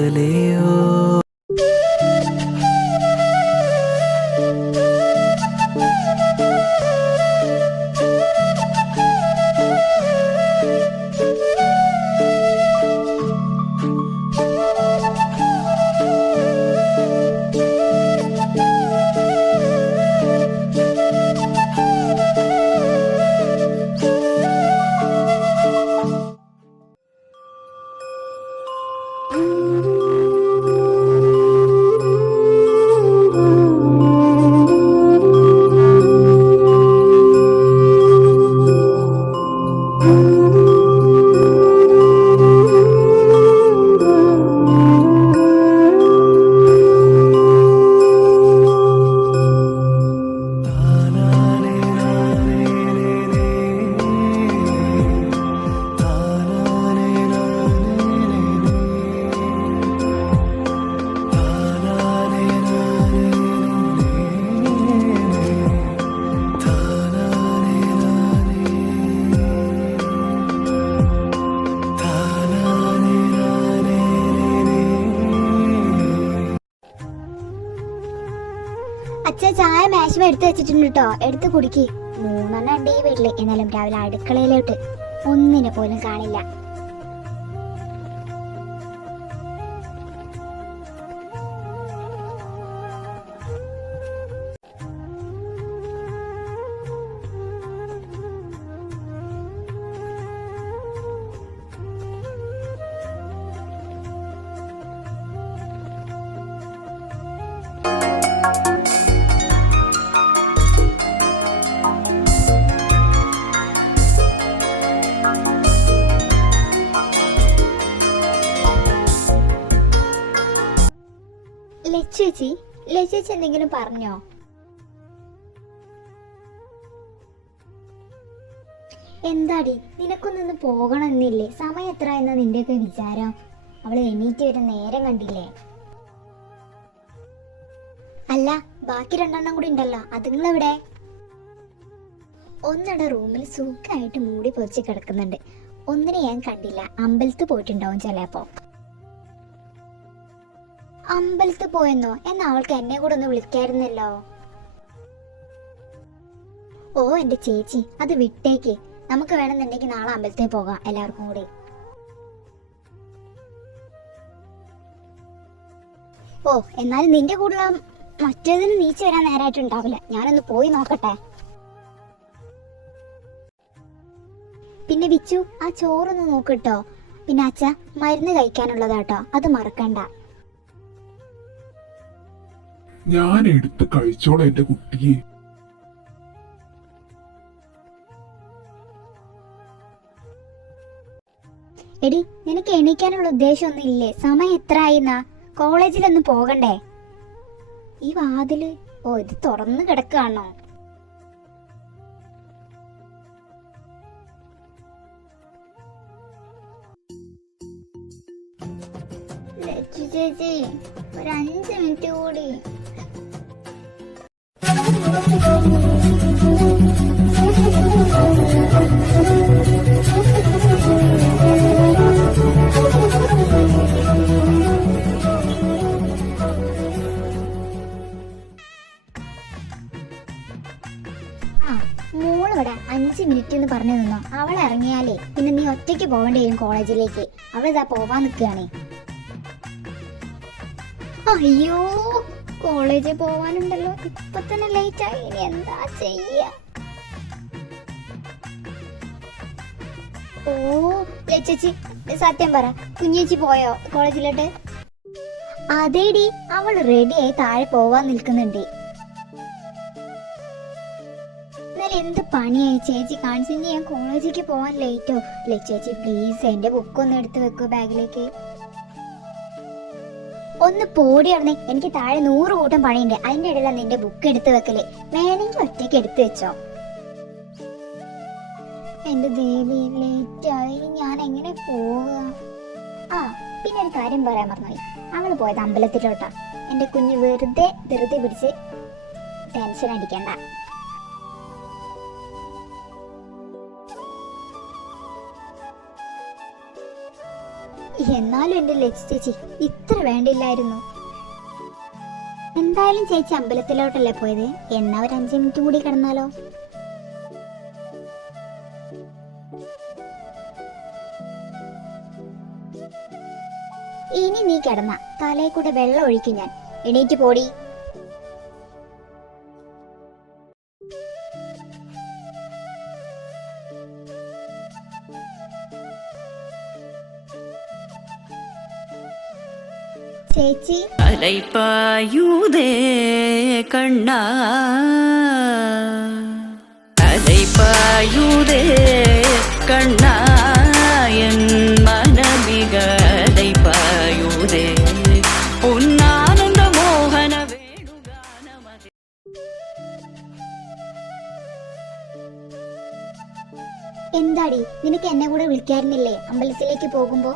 അകലെയോ. അച്ഛ ചായ മാക്സിമം എടുത്ത് വെച്ചിട്ടുണ്ട് കേട്ടോ, എടുത്ത് കുടിക്ക്. 3 ഉണ്ട് ഈ വീട്ടില്. എന്നാലും രാവിലെ അടുക്കളയിലോട്ട് ഒന്നിനെ പോലും കാണില്ല. ലച്ചേച്ചി എന്തെങ്കിലും പറഞ്ഞോ? എന്താടി നിനക്കൊന്നൊന്ന് പോകണമെന്നില്ലേ? സമയം എത്ര എന്നാ നിന്റെയൊക്കെ വിചാരം? അവള് എണീറ്റ് വരുന്ന നേരം കണ്ടില്ലേ? അല്ല, ബാക്കി 2 കൂടി ഉണ്ടല്ലോ, അതുങ്ങളെവിടെ? ഒന്നടെ റൂമിൽ സുഖമായിട്ട് മൂടി പൊതിച്ച് കിടക്കുന്നുണ്ട്. ഒന്നിനെ ഞാൻ കണ്ടില്ല, അമ്പലത്തിൽ പോയിട്ടുണ്ടാവും ചിലപ്പോ. അമ്പലത്തിൽ പോയെന്നോ? എന്നാ അവൾക്ക് എന്നെ കൂടെ ഒന്ന് വിളിക്കായിരുന്നല്ലോ. ഓ എന്റെ ചേച്ചി, അത് വിട്ടേക്ക്. നമുക്ക് വേണമെന്നുണ്ടെങ്കിൽ നാളെ അമ്പലത്തിൽ പോകാം എല്ലാവർക്കും കൂടി. ഓ എന്നാലും നിന്റെ കൂടെ മറ്റേതിന് നീച്ചു വരാൻ നേരായിട്ടുണ്ടാവില്ല. ഞാനൊന്ന് പോയി നോക്കട്ടെ. പിന്നെ വിച്ചു, ആ ചോറൊന്ന് നോക്കിട്ടോ. പിന്നെ അച്ഛ, മരുന്ന് കഴിക്കാനുള്ളതാട്ടോ, അത് മറക്കണ്ട. ഞാൻ എടുത്ത് കഴിച്ചോളാം എന്റെ കുട്ടിയെ. എടി, നിനക്ക് എണീക്കാനുള്ള ഉദ്ദേശമൊന്നും ഇല്ലേ? സമയം എത്ര ആയിന്നാ? കോളേജിലൊന്നും പോകണ്ടേ? ഈ വാതില് ഇത് തുറന്നു കിടക്കാണോ? ചേച്ചി, ഒരു 5 മിനിറ്റ് കൂടി. മോളിവിടെ 5 മിനിറ്റ് എന്ന് പറഞ്ഞു നിന്നോ? അവൾ ഇറങ്ങിയാലേ പിന്നെ നീ ഒറ്റയ്ക്ക് പോകേണ്ടി വരും കോളേജിലേക്ക്. അവളിതാ പോവാൻ നിൽക്കുകയാണേ. അയ്യോ, കോളേജിൽ പോവാനുണ്ടല്ലോ, ഇപ്പൊ തന്നെ ലേറ്റ് ആയി. ഇനി എന്താ ചെയ്യ? ഓ ചേച്ചി, സത്യം പറ, കുഞ്ഞേച്ചി പോയോ കോളേജിലോട്ട്? അതേടി, അവൾ റെഡിയായി താഴെ പോവാൻ നിൽക്കുന്നുണ്ട്. എന്നാലും എന്ത് പണിയായി ചേച്ചി കാണിച്ചു. ഞാൻ കോളേജിലേക്ക് പോവാൻ ലേറ്റോ? ചേച്ചി പ്ലീസ് എന്റെ ബുക്കൊന്ന് എടുത്ത് വെക്കോ ബാഗിലേക്ക്. ഒന്ന് പോടി അവിടെ. എനിക്ക് താഴെ 100 കൂട്ടം പണിയുണ്ട്. അതിന്റെ ഇടയിലാണ് നിന്റെ ബുക്ക് എടുത്ത് വെക്കല്. വേണമെങ്കിൽ ഒറ്റയ്ക്ക് എടുത്ത് വെച്ചോ. എന്റെ ദേവി, ലേറ്റായി. ഞാൻ എങ്ങനെ പോവുക? പിന്നെ ഒരു കാര്യം പറയാൻ മറന്നുപോയി. അവള് പോയത് അമ്പലത്തിലോട്ടാ. എന്റെ കുഞ്ഞ് വെറുതെ പിടിച്ച് ടെൻഷൻ അടിക്കണ്ട. എന്നാലും എന്റെ ലക്ഷ്യ ചേച്ചി ഇത്ര വേണ്ടില്ലായിരുന്നു. എന്തായാലും ചേച്ചി അമ്പലത്തിലോട്ടല്ലേ പോയത്, എന്നാ ഒരു 5 മിനിറ്റ് കൂടി കിടന്നാലോ? ഇനി നീ കിടന്ന തലയിൽ കൂടെ വെള്ളം ഒഴിക്കും ഞാൻ. എണീറ്റ് പോടി. ചേച്ചി அலைப்பாயுதே கண்ணா அலைப்பாயுதே கண்ணா என் மனமிக அலைப்பாயுதே உன்னானந்த மோகன வேணுகானமதே. എന്താടി, നിനക്ക് എന്നെ കൂടെ വിളിക്കാറുന്നില്ലേ അമ്പലത്തിലേക്ക് പോകുമ്പോ?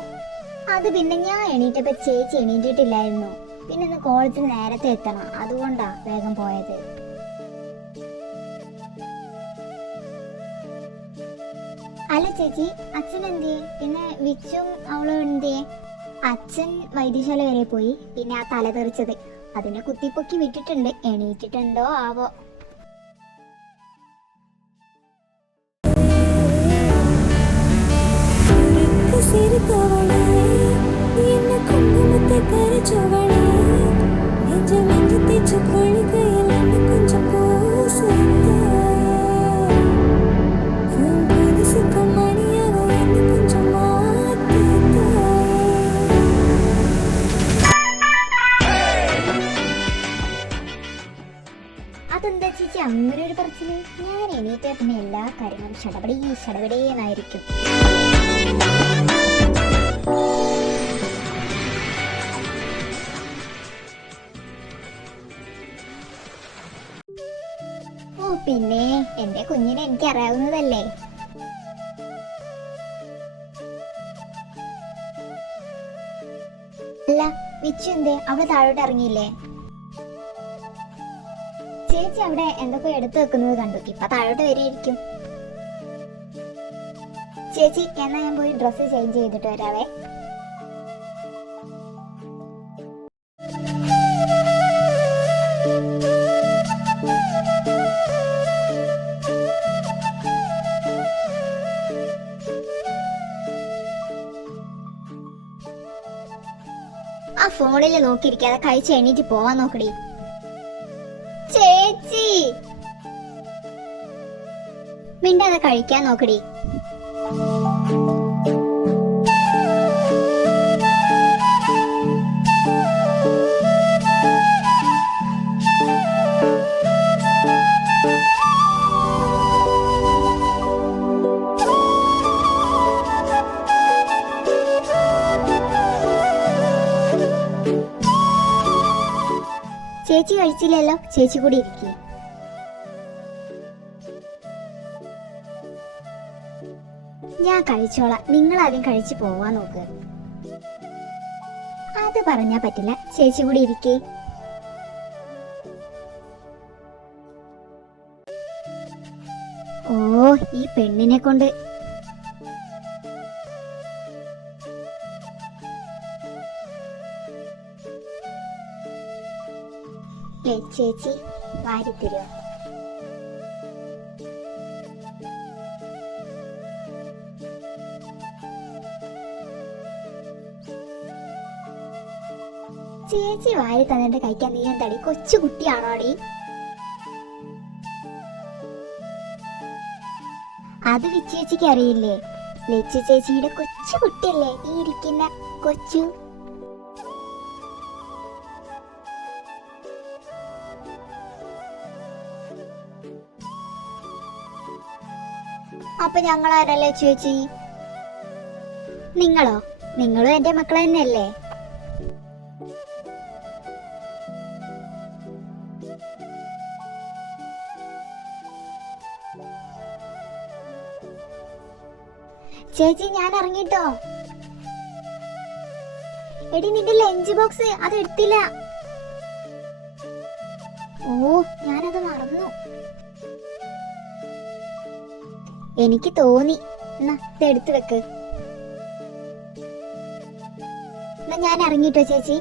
അത് പിന്നെ ഞാൻ എണീറ്റപ്പോ ചേച്ചി എണീറ്റിട്ടില്ലായിരുന്നു. പിന്നെ ഇന്ന് കോളേജിൽ നേരത്തെ എത്തണം, അതുകൊണ്ടാ വേഗം പോയത്. അല്ല ചേച്ചി, അച്ഛൻ എന്തിയെ? പിന്നെ വിച്ചും അവളും എന്തിയെ? അച്ഛൻ വൈദ്യശാല വരെ പോയി. പിന്നെ ആ തല തെറിച്ചത് അതിനെ കുത്തിപ്പൊക്കി വിട്ടിട്ടുണ്ട്. എണീറ്റിട്ടുണ്ടോ ആവോ? சிரித்தவளே என்ன குங்குமத்தை கரைச்சவளே நெஞ்சம் என்று தேய்ச்சி கொள்கையில் என்ன கொஞ்சம் பூசிக்க மணியாக என்ன கொஞ்சம் അതെന്താ ചേച്ചി അങ്ങനെ ഒരു പറച്ചില്? ഞാൻ എണീറ്റ പിന്നെ എല്ലാ കാര്യങ്ങളും ഷടപടേന്നായിരിക്കും. ഓ പിന്നെ എന്റെ കുഞ്ഞിനെ എനിക്ക് അറിയാവുന്നതല്ലേ. അല്ല വിച്ചു എന്തേ, അവള് താഴോട്ട് ഇറങ്ങിയില്ലേ? ചേച്ചി അവിടെ എന്തൊക്കെ എടുത്തു വെക്കുന്നത് കണ്ടു. ഇപ്പൊ താഴോട്ട് വരെയായിരിക്കും. ചേച്ചി എന്നാ ഞാൻ പോയി ഡ്രസ്സ് ചേഞ്ച് ചെയ്തിട്ട് വരാവേ. ആ ഫോണിൽ നോക്കിയിരിക്കാതെ കഴിച്ച് എണീറ്റ് പോവാൻ നോക്കടി. ചേച്ചി മിണ്ടാതെ കഴിക്കാൻ നോക്കടി. ചേച്ചി കഴിച്ചില്ലല്ലോ, ചേച്ചി കൂടി ഇരിക്കുക. ഞാൻ കഴിച്ചോളാം, നിങ്ങൾ ആദ്യം കഴിച്ചു പോവാൻ നോക്ക്. അത് പറഞ്ഞാ പറ്റില്ല, ചേച്ചി കൂടി ഇരിക്കേ. ഓ ഈ പെണ്ണിനെ കൊണ്ട്. ചേച്ചി വാരിത്തരുമോ? ചേച്ചി വാരി തന്നിട്ട് കഴിക്കാൻ നീ എന്താടി കൊച്ചു കുട്ടിയാണോടി? അത് വിച്ചേച്ചിക്ക് അറിയില്ലേ? ലച്ചു ചേച്ചിയുടെ കൊച്ചു കുട്ടിയല്ലേ ഈ ഇരിക്കുന്ന കൊച്ചു. അപ്പൊ ഞങ്ങളാരല്ലേ ചേച്ചി? നിങ്ങളോ? നിങ്ങളും എന്റെ മക്കൾ തന്നെയല്ലേ? ചേച്ചി ഞാൻ ഇറങ്ങിട്ടോ. എടി നിന്റെ ലഞ്ച് ബോക്സ് അത് എടുത്തില്ല. ഓ ഞാനത് മറന്നു. എനിക്ക് തോന്നി. എന്നാ ഇത് എടുത്തു വെക്ക്. എന്നാ ഞാൻ ഇറങ്ങിട്ടോ ചേച്ചി.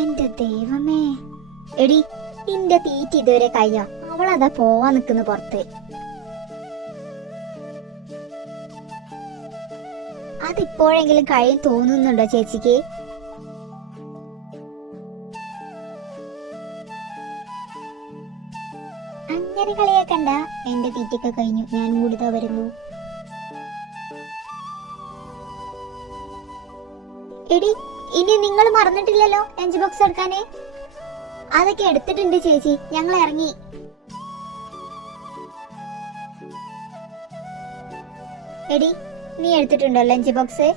എന്റെ ദൈവമേ, എടി നിന്റെ തീറ്റ ഇതുവരെ കഴിഞ്ഞോ? അവളതാ പോവാൻ നിക്കുന്നു പുറത്ത്. അതിപ്പോഴെങ്കിലും കഴിയും തോന്നുന്നുണ്ടോ ചേച്ചിക്ക്? അങ്ങനെ കളിയാക്കണ്ട, എന്റെ തീറ്റൊക്കെ കഴിഞ്ഞു, ഞാൻ കൂടുതൽ വരുന്നു. എടി ഇനി നിങ്ങൾ മറന്നിട്ടില്ലല്ലോ ലഞ്ച് ബോക്സ് എടുക്കാനേ? അതൊക്കെ എടുത്തിട്ടുണ്ട് ചേച്ചി, ഞങ്ങൾ ഇറങ്ങി. എടി നീ എടുത്തിട്ടുണ്ടോ ലഞ്ച് ബോക്സ്?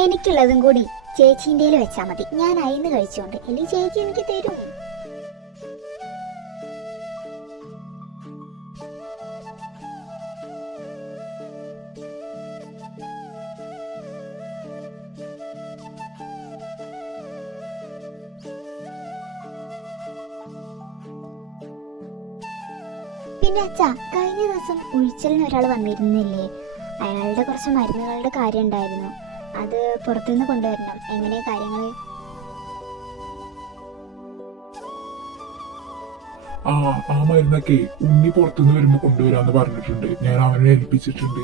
എനിക്കുള്ളതും കൂടി ചേച്ചിന്റെ വെച്ചാ മതി, ഞാൻ അയിന്ന് കഴിച്ചോണ്ട്. അല്ലെങ്കിൽ ചേച്ചി എനിക്ക് തരും. പിന്നെ അച്ഛാ, കഴിഞ്ഞ ദിവസം ഉഴിച്ചലിന് ഒരാൾ വന്നിരുന്നില്ലേ? അയാളുടെ കുറച്ച് മരുന്നുകളുടെ കാര്യം ഉണ്ടായിരുന്നു, അത് പുറത്തുനിന്ന് കൊണ്ടുവരണം. എങ്ങനെയാ കാര്യങ്ങള്? ആ മരുന്നൊക്കെ ഉണ്ണി പുറത്തുനിന്ന് വരുമ്പോ കൊണ്ടുവരാന്ന് പറഞ്ഞിട്ടുണ്ട്. ഞാൻ അവനെ ഏൽപ്പിച്ചിട്ടുണ്ട്.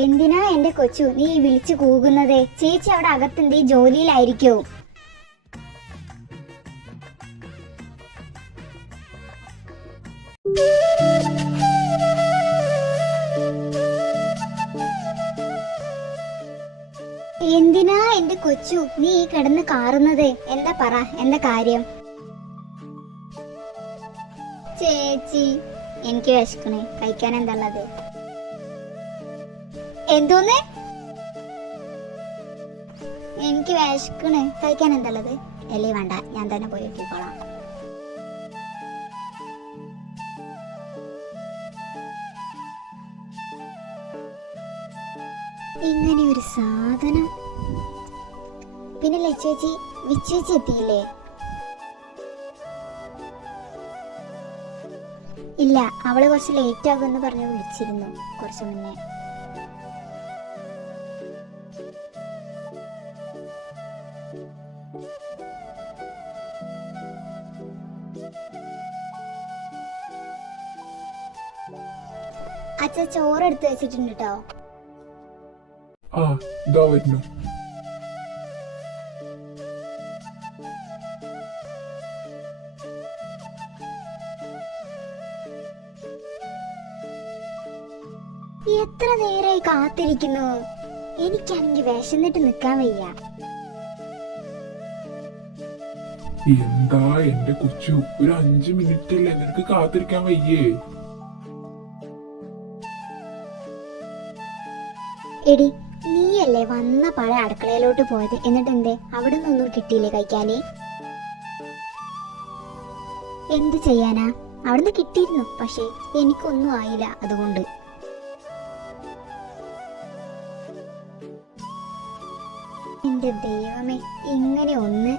എന്തിനാ എന്റെ കൊച്ചു നീ വിളിച്ചു കൂകുന്നത്? ചേച്ചി അവിടെ അകത്തുണ്ട്, ജോലിയിലായിരിക്കോ? എന്തിനാ എന്റെ കൊച്ചു നീ കിടന്ന് കാറുന്നത്? എന്താ പറ, എന്താ കാര്യം? ചേച്ചി എനിക്ക് വിശക്കണേ, കഴിക്കാൻ എന്താ ഉള്ളത്? എന്തോന്ന്? എനിക്ക് വിശക്കണേ, കഴിക്കാൻ എന്താ ഉള്ളത്? അല്ലേ വേണ്ട, ഞാൻ തന്നെ പോയി നോക്കിക്കോളാം. ഇങ്ങനെ ഒരു സാധനം. പിന്നെ ലച്ചേച്ചി വിച്ചേച്ചി എത്തിയില്ലേ? ഇല്ല, അവള് കുറച്ച് ലേറ്റ് ആകുമെന്ന് പറഞ്ഞ് വിളിച്ചിരുന്നു കുറച്ച് മുന്നേ. അച്ഛ ചോറ് എടുത്ത് വെച്ചിട്ടുണ്ട് കേട്ടോ. ആ ഇതാ വരുന്നു. എത്ര നേരമായി കാത്തിരിക്കുന്നു? എനിക്കാണെങ്കിൽ വിശന്നിട്ട് നിക്കാൻ വയ്യ. എന്താ എന്റെ കൊച്ചു, ഒരു 5 മിനിറ്റ് അല്ലേ, നിനക്ക് കാത്തിരിക്കാൻ വയ്യേ? എടി നീയല്ലേ വന്ന പഴ അടുക്കളയിലോട്ട് പോയത്, എന്നിട്ട് എന്തേ അവിടെ നിന്നൊന്നും കിട്ടിയില്ലേ കഴിക്കാന്? എന്ത് ചെയ്യാനാ, അവിടുന്ന് കിട്ടിയിരുന്നു, പക്ഷെ എനിക്കൊന്നും ആയില്ല. അതുകൊണ്ട് എന്റെ ദൈവമേ, ഇങ്ങനെ ഒന്ന്.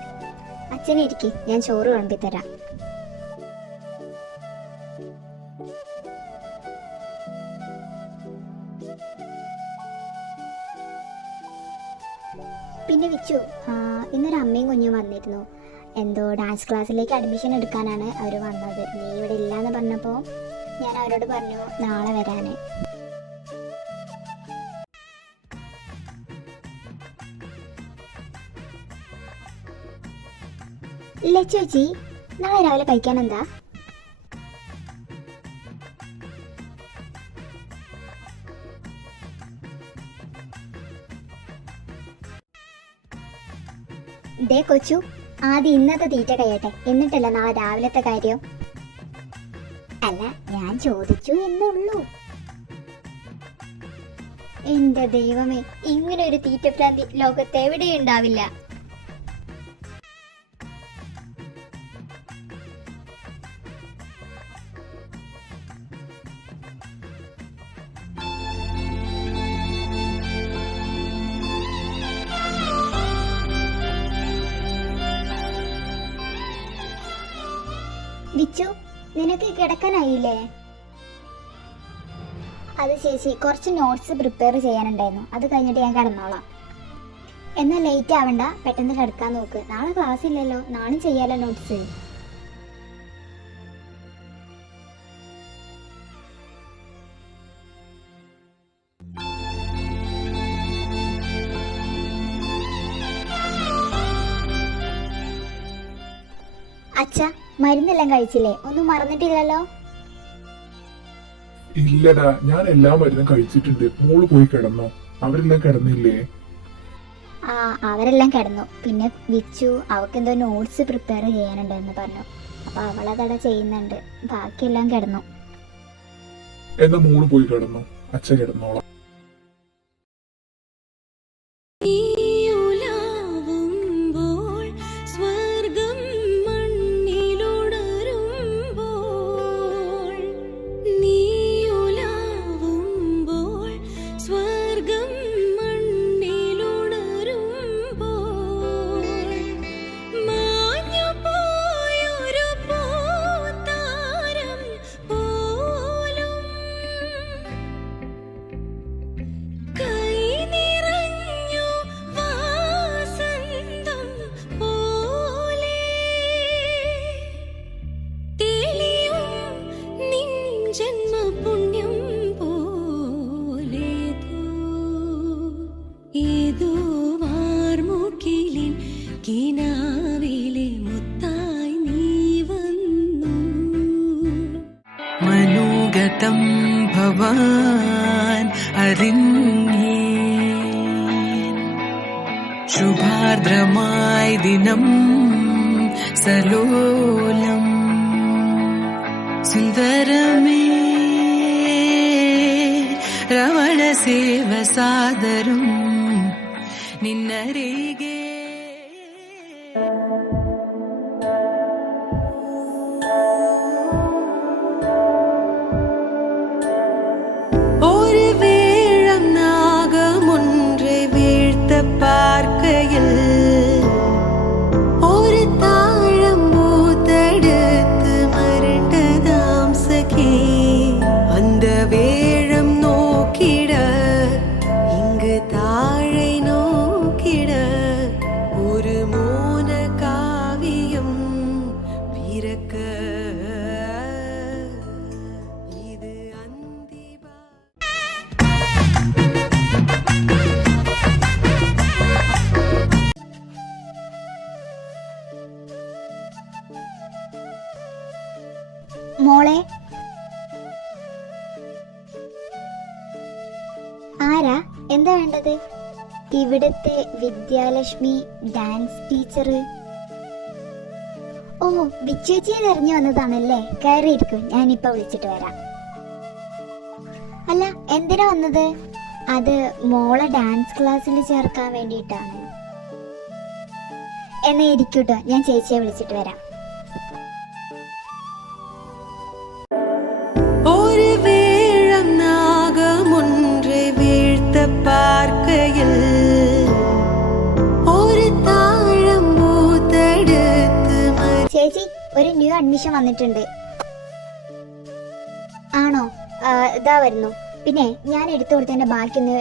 അച്ഛനെ ഇരിക്കെ, ഞാൻ ചോറ് വിളമ്പിത്തരാം. പിന്നെ വിച്ചു, ഇന്നൊരു അമ്മയും കുഞ്ഞും വന്നിരുന്നു. എന്തോ ഡാൻസ് ക്ലാസ്സിലേക്ക് അഡ്മിഷൻ എടുക്കാനാണ് അവർ വന്നത്. നീ ഇവിടെ ഇല്ലാന്ന് പറഞ്ഞപ്പോൾ ഞാൻ അവരോട് പറഞ്ഞു നാളെ വരാന്. ഇല്ല ചേച്ചി, നാളെ രാവിലെ കഴിക്കാൻ എന്താ? ദേ കൊച്ചു, ആദ്യം ഇന്നത്തെ തീറ്റ കഴിയട്ടെ, എന്നിട്ടല്ല നാളെ രാവിലത്തെ കാര്യം. അല്ല, ഞാൻ ചോദിച്ചു എന്നുള്ളൂ. എന്റെ ദൈവമേ, ഇങ്ങനെ ഒരു തീറ്റഭ്രാന്തി ലോകത്ത് എവിടെയും ഉണ്ടാവില്ല. വിച്ചു, നിനക്ക് കിടക്കാനായില്ലേ? അത് ചേച്ചി, കുറച്ച് നോട്ട്സ് പ്രിപ്പയർ ചെയ്യാനുണ്ടായിരുന്നു, അത് കഴിഞ്ഞിട്ട് ഞാൻ കിടന്നോളാം. എന്നാൽ ലേറ്റ് ആവണ്ട, പെട്ടെന്ന് കിടക്കാൻ നോക്ക്. നാളെ ക്ലാസ് ഇല്ലല്ലോ, നാളെ ചെയ്യാലോ നോട്ട്സ്. അച്ഛാ, മരുന്നെല്ലാം കഴിച്ചില്ലേ? ഒന്നും മറന്നിട്ടില്ലല്ലോ? ഇല്ലടാ, ഞാൻ എല്ലാ മരുന്നും കഴിച്ചിട്ടുണ്ട്. മോള് പോയി കിടന്നോ? അവരെല്ലാം കിടന്നില്ലേ? ആ, അവരെല്ലാം കിടന്നു. പിന്നെ വിച്ചു അവക്കെന്തോ നോട്ട്സ് പ്രിപ്പയർ ചെയ്യാനുണ്ടെന്ന് പറഞ്ഞു. അപ്പൊ അവളതട ചെയ്യുന്നുണ്ട്. ബാക്കിയെല്ലാം കിടന്നു. എന്നാ മോള് പോയി കിടന്നോ, അച്ഛൻ കിടന്നോളാം. നീയുലാവുമ്പോൾ സ്വർഗം മണ്ണിലുണരുമ്പോൾ, നീയുലാവുമ്പോൾ സ്വർഗം മണ്ണിലുണരുമ്പോൾ, മാഞ്ഞുപോയൊരു പൂത്താരം പോലും കൈ നിറഞ്ഞു വാസന്തം പോലെ തെളിയും നിൻ ജന്മപുണ്യം പോലേതോ ഏതോ വാർമുകിലിൻ കിനാവിലെ മുത്തായി നീ വന്നു. മനോഗതം ഭവാൻ അറിഞ്ഞേ ശുഭാർദ്രമായി ദിനം സലോലം സുന്ദരമേ രമണ സേവ സാദരം നിന്നരികെ. ஒரு வேழம் நாகம் ஒன்றை வீழ்த்த பார்க்கையில் ஒரு தாழம் பூத்தெடுத்து மருண்டதாம் சகி. அந்த வேழம் நோக்கிட இங்கு தாழை நோக்கிட ஒரு மோன காவியம் பிறக்க இது அந்திபா. മോളെ, ആരാ? എന്താ വേണ്ടത്? ഇവിടുത്തെ വിദ്യാലക്ഷ്മി ഡാൻസ് ടീച്ചർ. ഓ, ബിച്ചുച്ചിയെ തെരഞ്ഞു വന്നതാണല്ലേ? കയറിയിരിക്കും, ഞാനിപ്പോ വിളിച്ചിട്ട് വരാം. അല്ല, എന്തിനാ വന്നത്? അത് മോളെ ഡാൻസ് ക്ലാസ്സിൽ ചേർക്കാൻ വേണ്ടിയിട്ടാണ്. എന്നാ ഇരിക്കൂട്ടോ, ഞാൻ ചേച്ചിയെ വിളിച്ചിട്ട് വരാം. ஒரு வேழம் நாகம் ஒன்றை வீழ்த்த பார்க்கையில் ஒரு தாழம் பூத்தெடுத்து ചേച്ചി, ഒരു ന്യൂ അഡ്മിഷൻ വന്നിട്ടുണ്ട്. ആണോ? ഇതാ വരുന്നു. പിന്നെ ഞാൻ എടുത്തു കൊടുത്തതിന്റെ ബാക്കി ഒന്ന്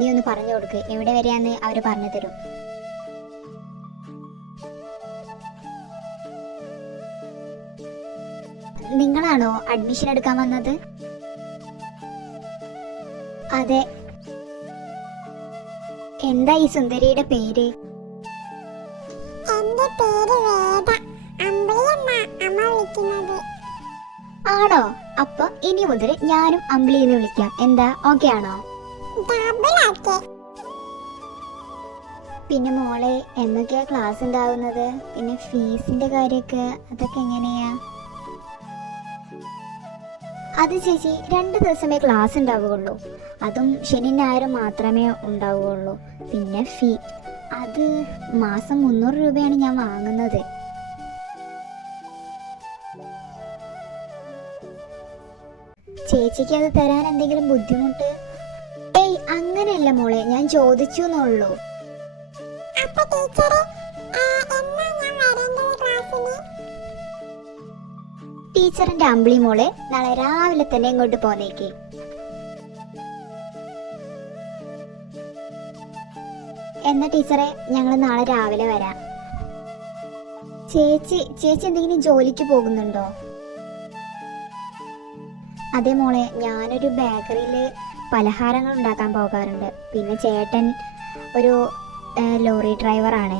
നീ ഒന്ന് പറഞ്ഞു കൊടുക്ക്. എവിടെ വരെയാന്ന് അവര് പറഞ്ഞു തരും. നിങ്ങളാണോ അഡ്മിഷൻ എടുക്കാൻ വന്നത്? അതെ. എന്താ ഈ സുന്ദരിയുടെ പേര്? എന്റെ പേര് വേദ. അമ്പിളി എന്നാ അമ്മ വിളിക്കുന്നത്. ആണോ? അപ്പൊ ഇനി മുതൽ ഞാനും അമ്പിളി എന്ന് വിളിക്കാം. എന്താ, ഓക്കെ ആണോ? ഡബിൾ ആക്കി. പിന്നെ മോളെ എന്നൊക്കെയാ ക്ലാസ് ഉണ്ടാവുന്നത്? പിന്നെ ഫീസിന്റെ കാര്യമൊക്കെ അതൊക്കെ എങ്ങനെയാ? അത് ചേച്ചി 2 ദിവസമേ ക്ലാസ് ഉണ്ടാവുകയുള്ളൂ. അതും ശനി ഞായറും മാത്രമേ ഉണ്ടാവുകയുള്ളൂ. പിന്നെ ഫീ അത് മാസം 300 രൂപയാണ് ഞാൻ വാങ്ങുന്നത്. ചേച്ചിക്ക് അത് തരാൻ എന്തെങ്കിലും ബുദ്ധിമുട്ട്? ഏയ് അങ്ങനെയല്ല മോളെ, ഞാൻ ചോദിച്ചു എന്നുള്ളൂ. അപ്പൊ ടീച്ചറെ എന്നാ ഞാൻ വരേണ്ടത് ക്ലാസ്സിന്? ടീച്ചറിന്റെ അമ്പിളി മോളെ നാളെ രാവിലെ തന്നെ ഇങ്ങോട്ട് പോന്നേക്ക്. എന്നാ ടീച്ചറെ ഞങ്ങൾ നാളെ രാവിലെ വരാം. ചേച്ചി എന്തെങ്കിലും ജോലിക്ക് പോകുന്നുണ്ടോ? അതെ മോളെ, ഞാനൊരു ബേക്കറിയിൽ പലഹാരങ്ങൾ ഉണ്ടാക്കാൻ പോകാറുണ്ട്. പിന്നെ ചേട്ടൻ ഒരു ലോറി ഡ്രൈവറാണ്.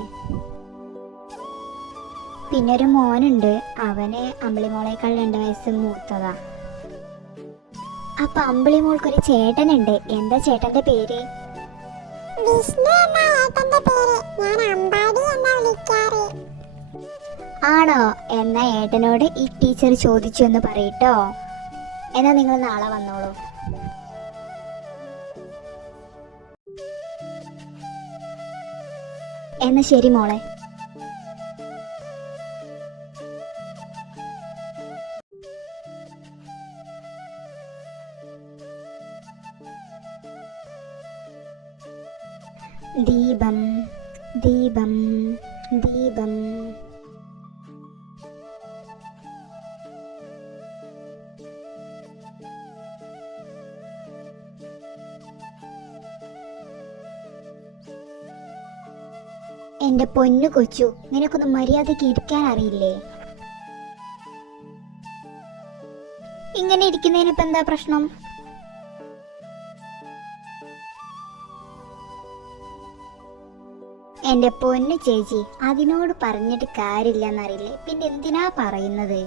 പിന്നെ ഒരു മോനുണ്ട്, അവന് അമ്പിളിമോളേക്കാൾ 2 വയസ്സ് മൂത്തതാ. അപ്പൊ അമ്പിളിമോൾക്കൊരു ചേട്ടനുണ്ട്. എന്താ ചേട്ടന്റെ പേര്? വിഷ്ണു എന്ന ഏട്ടന്റെ പേര്. ഞാൻ അമ്പാടി എന്നാ വിളിക്കാറ്. ആണോ? എന്നാ ഏട്ടനോട് ഈ ടീച്ചർ ചോദിച്ചു എന്ന് പറയട്ടോ. എന്നാ നിങ്ങൾ നാളെ വന്നോളൂ. എന്നാ ശരി മോളെ. ദീപം ദീപം ദീപം. എന്റെ പൊന്നു കൊച്ചു, നിനക്കൊന്ന് മര്യാദയ്ക്ക് ഇരിക്കാൻ അറിയില്ലേ? ഇങ്ങനെ ഇരിക്കുന്നതിനിപ്പോ എന്താ പ്രശ്നം? എന്റെ പൊന്നു ചേച്ചി, അതിനോട് പറഞ്ഞിട്ട് കാര്യമില്ലെന്നറിയില്ലേ, പിന്നെ എന്തിനാ പറയുന്നത്?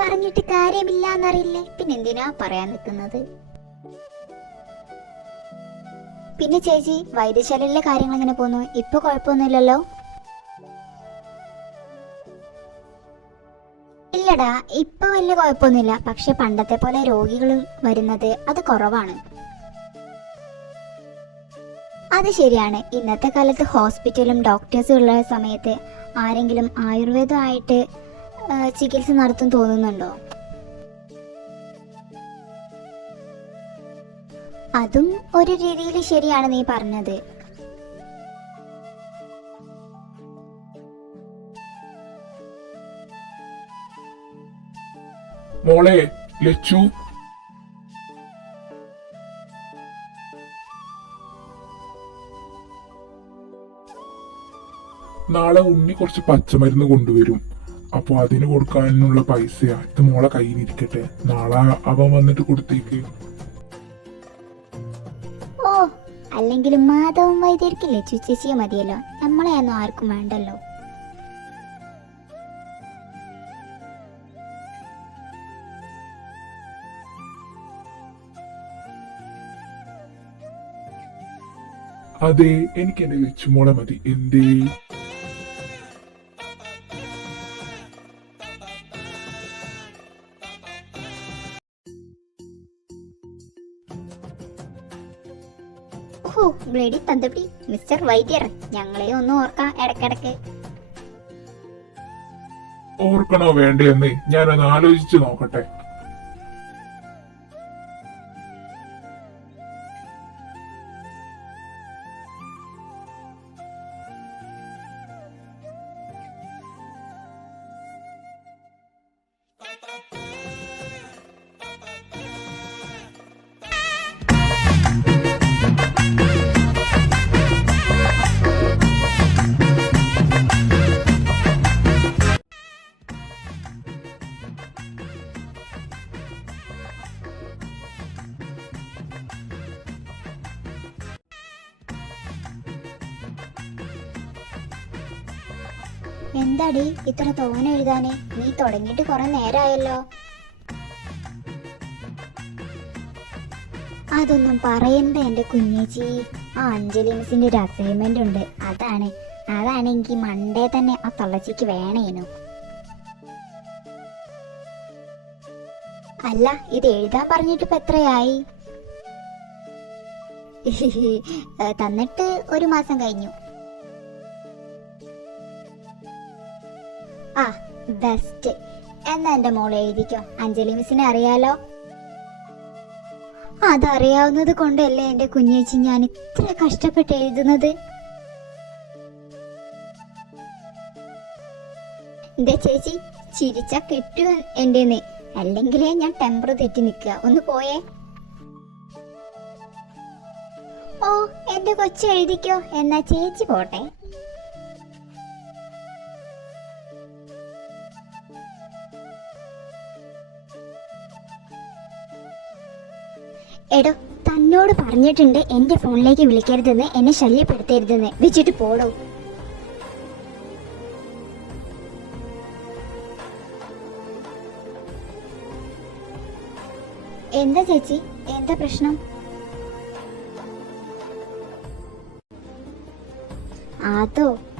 പറഞ്ഞിട്ട് കാര്യമില്ല എന്നറിയില്ലേ, പിന്നെ എന്തിനാ പറയാൻ നിൽക്കുന്നത്? പിന്നെ ചേച്ചി, വൈദ്യശാലയിലെ കാര്യങ്ങൾ എങ്ങനെ പോന്നു? ഇപ്പൊ കുഴപ്പമൊന്നുമില്ലല്ലോ? ഇല്ലടാ, ഇപ്പൊ വലിയ കുഴപ്പമൊന്നുമില്ല. പക്ഷെ പണ്ടത്തെ പോലെ രോഗികൾ വരുന്നത് അത് കുറവാണ്. അത് ശരിയാണ്. ഇന്നത്തെ കാലത്ത് ഹോസ്പിറ്റലും ഡോക്ടേഴ്സും ഉള്ള സമയത്ത് ആരെങ്കിലും ആയുർവേദമായിട്ട് ചികിത്സ നടത്തും തോന്നുന്നുണ്ടോ? അതും ഒരു രീതിയിൽ ശരിയാണ് നീ പറഞ്ഞത്. മോളെ ലച്ചു, നാളെ ഉണ്ണി കുറച്ച് പച്ചമരുന്ന് കൊണ്ടുവരും. അപ്പൊ അതിന് കൊടുക്കാനുള്ള പൈസയാ ഇത്. മോളെ കയ്യിലിരിക്കട്ടെ, നാളെ അവൻ വന്നിട്ട് കൊടുത്തേക്ക്. ഓ, അല്ലെങ്കിലും മാധവൻ വൈദ്യർക്ക് ലച്ചു ചേച്ചിയെ മതിയല്ലോ, നമ്മളെ ഒന്നും ആർക്കും വേണ്ടല്ലോ. അതെ, എനിക്ക് എന്റെ ലച്ചുമോളെ മതി. എന്തേ? ഓ ബ്ലഡി തന്തപ്പടി മിസ്റ്റർ വൈദ്യർ, ഞങ്ങളെ ഒന്ന് ഓർക്കാം ഇടക്കിടക്ക്. ഓർക്കണോ വേണ്ടേന്ന് ഞാനൊന്ന് ആലോചിച്ച് നോക്കട്ടെ. എന്താടി ഇത്ര തോനെ എഴുതാനേ? നീ തുടങ്ങിയിട്ട് കുറെ നേരമായല്ലോ. അതൊന്നും പറയണ്ട എൻ്റെ കുഞ്ഞേച്ചി. ആ അഞ്ജലി മിസ്സിന്റെ ഒരു അസൈൻമെന്റ് ഉണ്ട്. അതാണ് എനിക്ക് മണ്ടേ തന്നെ ആ തള്ളച്ചിക്ക് വേണേനു. അല്ല, ഇത് എഴുതാൻ പറഞ്ഞിട്ട് ഇപ്പൊ എത്രയായി? തന്നിട്ട് 1 മാസം കഴിഞ്ഞു. ആ ബെസ്റ്റ്. എന്നാ എന്റെ മോളെ എഴുതിക്കോ. അഞ്ജലി മിസ്സിനെ അറിയാലോ. അതറിയാവുന്നത് കൊണ്ടല്ലേ എന്റെ കുഞ്ഞേച്ചി ഞാൻ ഇത്ര കഷ്ടപ്പെട്ട് എഴുതുന്നത്. എന്റെ ചേച്ചി ചിരിച്ച കിട്ടുക എന്റേന്ന്, അല്ലെങ്കിലേ ഞാൻ ടെമ്പർ തെറ്റി നിൽക്കുക. ഒന്ന് പോയേ. ഓ എന്റെ കൊച്ചു എഴുതിക്കോ. എന്നാ ചേച്ചി പോട്ടെ. എടോ, തന്നോട് പറഞ്ഞിട്ടുണ്ട് എന്റെ ഫോണിലേക്ക് വിളിക്കരുതെന്ന്, എന്നെ ശല്യപ്പെടുത്തരുതെന്ന്. വെച്ചിട്ട് പോടോ. എന്താ ചേച്ചി, എന്താ പ്രശ്നം?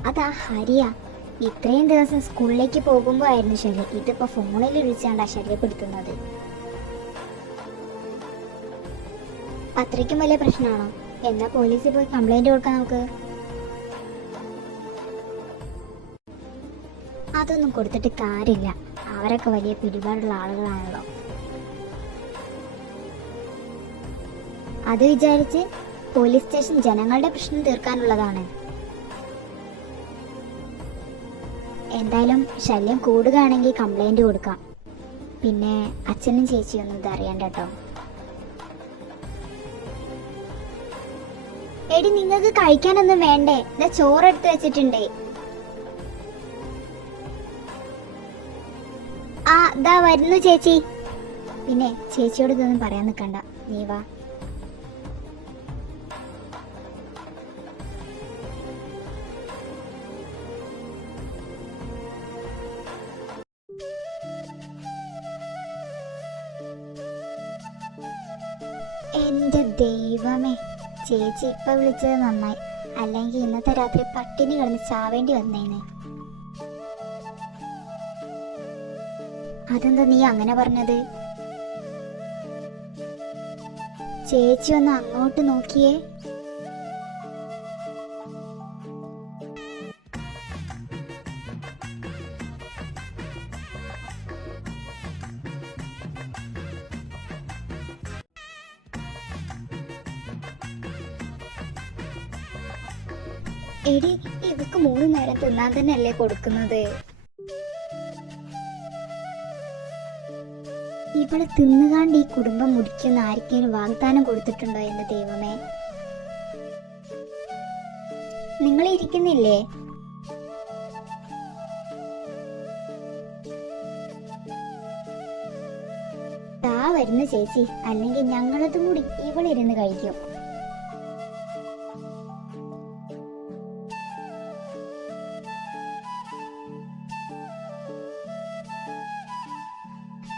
അതാ ഹരിയ. ഇത്രയും ദിവസം സ്കൂളിലേക്ക് പോകുമ്പോ ആയിരുന്നു ശല്യം. ഇതിപ്പോ ഫോണിൽ വിളിച്ചാണ്ടാ ശല്യപ്പെടുത്തുന്നത്. അത്രയ്ക്കും വലിയ പ്രശ്നമാണോ? എന്നാ പോലീസിൽ പോയി കംപ്ലൈന്റ് കൊടുക്കാം നമുക്ക്. അതൊന്നും കൊടുത്തിട്ട് കാര്യമില്ല. അവരൊക്കെ വലിയ പിടിപാടുള്ള ആളുകളാണല്ലോ. അത് വിചാരിച്ച് പോലീസ് സ്റ്റേഷൻ ജനങ്ങളുടെ പ്രശ്നം തീർക്കാനുള്ളതാണ്. എന്തായാലും ശല്യം കൂടുകയാണെങ്കിൽ കംപ്ലൈന്റ് കൊടുക്കാം. പിന്നെ അച്ഛനും ചേച്ചിയൊന്നും ഇത് അറിയണ്ട കേട്ടോ. എടി, നിങ്ങൾക്ക് കഴിക്കാനൊന്നും വേണ്ടേ? ഇതാ ചോറെടുത്ത് വെച്ചിട്ടുണ്ടേ. ആ ദാ വരുന്നു ചേച്ചി. പിന്നെ ചേച്ചിയോട് ഇതൊന്നും പറയാൻ നിൽക്കണ്ട, നീ വാ. എന്റെ ദൈവമേ, ചേച്ചി ഇപ്പൊ വിളിച്ചത് നന്നായി. അല്ലെങ്കിൽ ഇന്നത്തെ രാത്രി പട്ടിണി കിടന്ന് ചാവേണ്ടി വന്നേനെ. അതെന്താ നീ അങ്ങനെ പറഞ്ഞത്? ചേച്ചി ഒന്ന് അങ്ങോട്ട് നോക്കിയേ. എടി, ഇവക്ക് 3 നേരം തിന്നാൻ തന്നെ അല്ലേ കൊടുക്കുന്നത്? ഇവിടെ തിന്നുകാണ്ട് ഈ കുടുംബം മുടിക്കുന്ന ആർക്കെങ്കിലും വാഗ്ദാനം കൊടുത്തിട്ടുണ്ടോ എന്റെ ദൈവമേ? നിങ്ങൾ ഇരിക്കുന്നില്ലേ? ദാ വരുന്നു ചേച്ചി. അല്ലെങ്കിൽ ഞങ്ങളതും കൂടി ഇവളിരുന്ന് കഴിക്കും.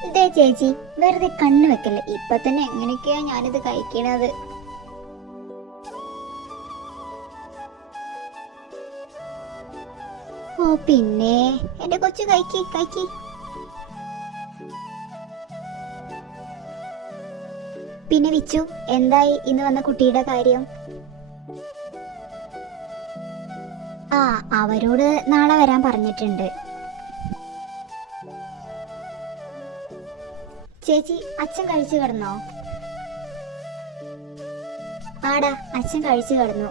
ഇതേ ചേച്ചി, വെറുതെ കണ്ണ് വെക്കല്ലേ. ഇപ്പൊ തന്നെ എങ്ങനെയൊക്കെയാ ഞാനിത് കഴിക്കണത്. ഓ പിന്നെ എന്റെ കൊച്ചു കഴിക്കി. പിന്നെ വിച്ചു, എന്തായി ഇന്ന് വന്ന കുട്ടിയുടെ കാര്യം? ആ, അവരോട് നാളെ വരാൻ പറഞ്ഞിട്ടുണ്ട്. ചേച്ചി, അച്ഛൻ കഴിച്ചു കിടന്നോ? ആടാ, അച്ഛൻ കഴിച്ചു കിടന്നു.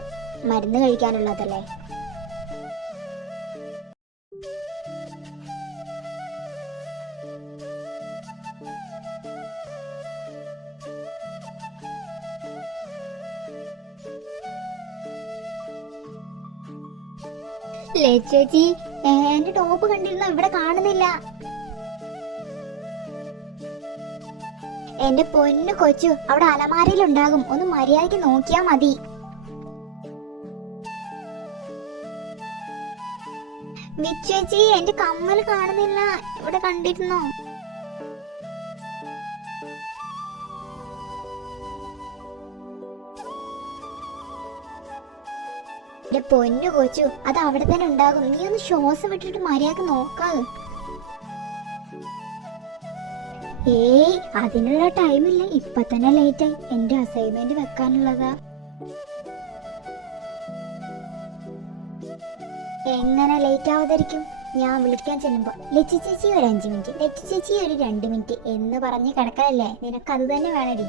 മരുന്ന് കഴിക്കാനുള്ളതല്ലേ. ചേച്ചി, എന്റെ ടോപ്പ് കണ്ടിരുന്നോ? ഇവിടെ കാണുന്നില്ല. എന്റെ പൊന്നു കൊച്ചു, അവിടെ അലമാരയിലുണ്ടാകും. ഒന്ന് മര്യാദയ്ക്ക് നോക്കിയാ മതി. വിച്ചേച്ചി, എന്റെ കമ്മൽ കാണുന്നില്ല. ഇവിടെ കണ്ടിരുന്നോ? എന്റെ പൊന്നു കൊച്ചു, അത് അവിടെ തന്നെ ഉണ്ടാകും. നീ ഒന്ന് ശ്വാസം വിട്ടിട്ട് മര്യാദക്ക് നോക്കാവ്. ഏയ്, അതിനുള്ള ടൈമില്ല, ഇപ്പൊ തന്നെ ലേറ്റായി. എന്റെ അസൈൻമെന്റ് വെക്കാനുള്ളതാ. എങ്ങനെ ലേറ്റ് ആവാതിരിക്കും? ഞാൻ വിളിക്കാൻ ചെല്ലുമ്പോ ലച്ചു ചേച്ചി ഒരു 5 മിനിറ്റ്, ലച്ചു ചേച്ചി ഒരു 2 മിനിറ്റ് എന്ന് പറഞ്ഞ് കിടക്കലല്ലേ? നിനക്ക് അത് തന്നെ വേണടി.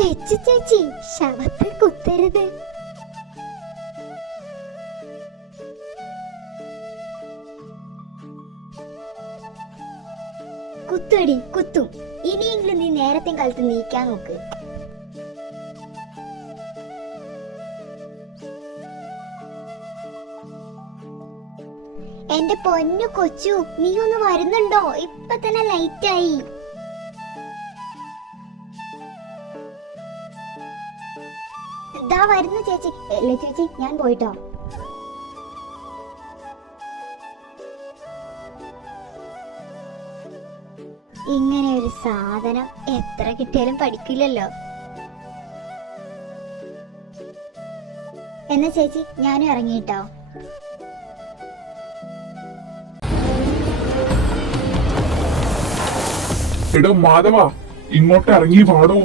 ലച്ചു ചേച്ചി, ശവത്തെ കുത്തരുത്. കുത്തടി, കുത്തും. ഇനിയെങ്കിലും നീ നേരത്തെ കാലത്ത് നീക്കാൻ നോക്ക്. എന്റെ പൊന്നു കൊച്ചു, നീ ഒന്ന് വരുന്നുണ്ടോ? ഇപ്പൊ തന്നെ ലൈറ്റായി. ദാ വരുന്നു ചേച്ചി. അല്ലേ ചേച്ചി, ഞാൻ പോയിട്ടോ. ഇങ്ങനെ ഒരു സാധനം എത്ര കിട്ടിയാലും പഠിക്കില്ലല്ലോ. എന്നാ ചേച്ചി, ഞാനും ഇറങ്ങിട്ടോ. എടോ മാധവ, ഇങ്ങോട്ട് ഇറങ്ങി വാടോ.